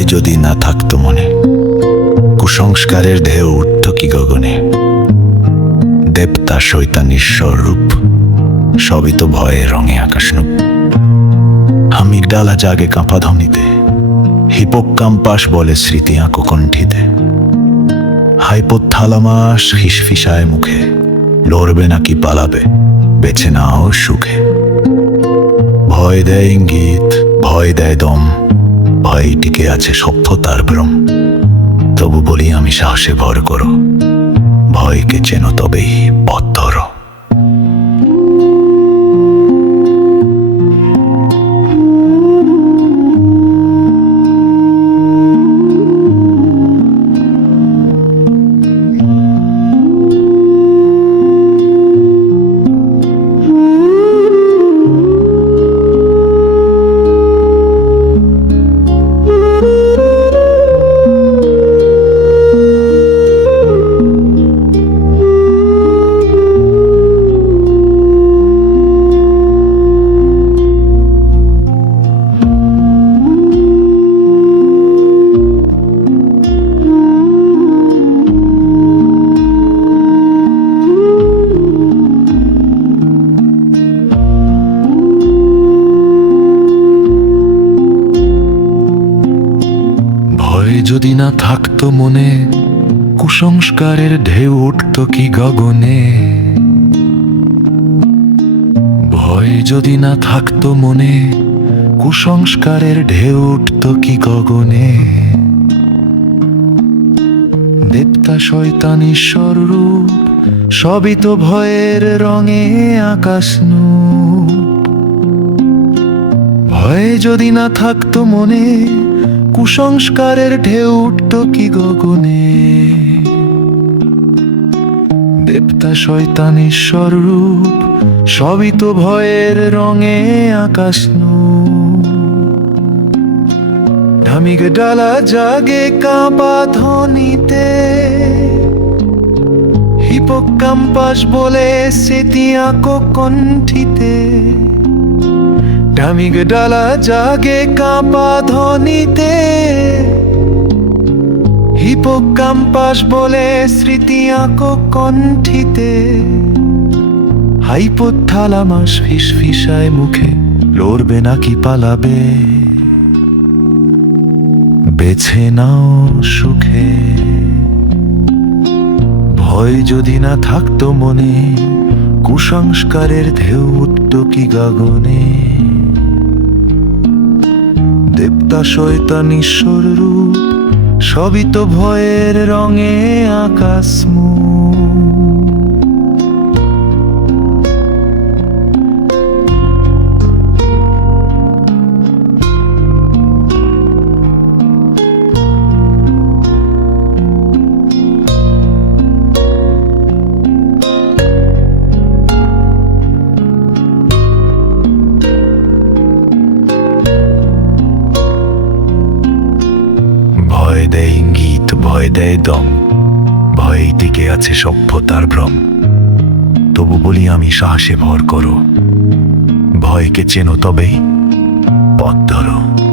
ভয় যদি না থাকতো মনে, কুসংস্কারের ঢেউ উঠত কি গগনে? দেবতা শৈতান ঈশ্বর রূপ সবই তো ভয়ে রঙে আকাশনূপ। আমি ডালা জাগে কাঁপা ধ্বনিতে হিপোক্কাম্পাস বলে স্মৃতি আঁকো কণ্ঠিতে। হাইপোথালামাস হিসফিসায় মুখে, লড়বে নাকি পালাবে, বেছে নাও সুখে। ভয় দেয় ইঙ্গিত, ভয় দেয় দম ভয় টিকে আছে সভ্যতার ভ্রম। তবু বলি আমি সাহসে ভর করো। ভয়কে চেনো তবেই পথ ধরো। ভয় যদি না থাকতো মনে, কুসংস্কারের ঢেউ উঠত কি গগনে? ভয় যদি না থাকতো মনে, কুসংস্কারের ঢেউ উঠত কি গগনে? দেবতা শয়তান ঈশ্বর রূপ সবই তো ভয়ের রঙে আকাশ নূপ ভয় যদি না থাকতো মনে কুসংস্কারের ঢেউ উঠত কি গগনে দেবতা শয়তান ঈশ্বর রূপ সবই তো ভয়ের রঙে আকাশ ধামিক ডালা জাগে কাঁপা ধ্বনিতে। হিপোক্যাম্পাস বলে সেতিয়া কণ্ঠিতে। ডামিগ ডালা জাগে কাঁপা ধ্বনিতে। হিপোকাম্পাস বলে স্মৃতি আঁকো কণ্ঠিতে। হাইপোথালামাস ফিসফিসায় মুখে লড়বে নাকি পালাবে। বেছে নাও সুখে। ভয় যদি না থাকতো মনে, কুসংস্কারের ঢেউ কি গগনে। দেবতা শয়তান ঈশ্বর রূপ সবই তো ভয়ের রঙে আকাশ ভয় দেয় দম। ভয় টিকে আছে সভ্যতার ভ্রম। তবু বলি আমি সাহসে ভর করো। ভয়কে চেনো তবেই পথ ধরো।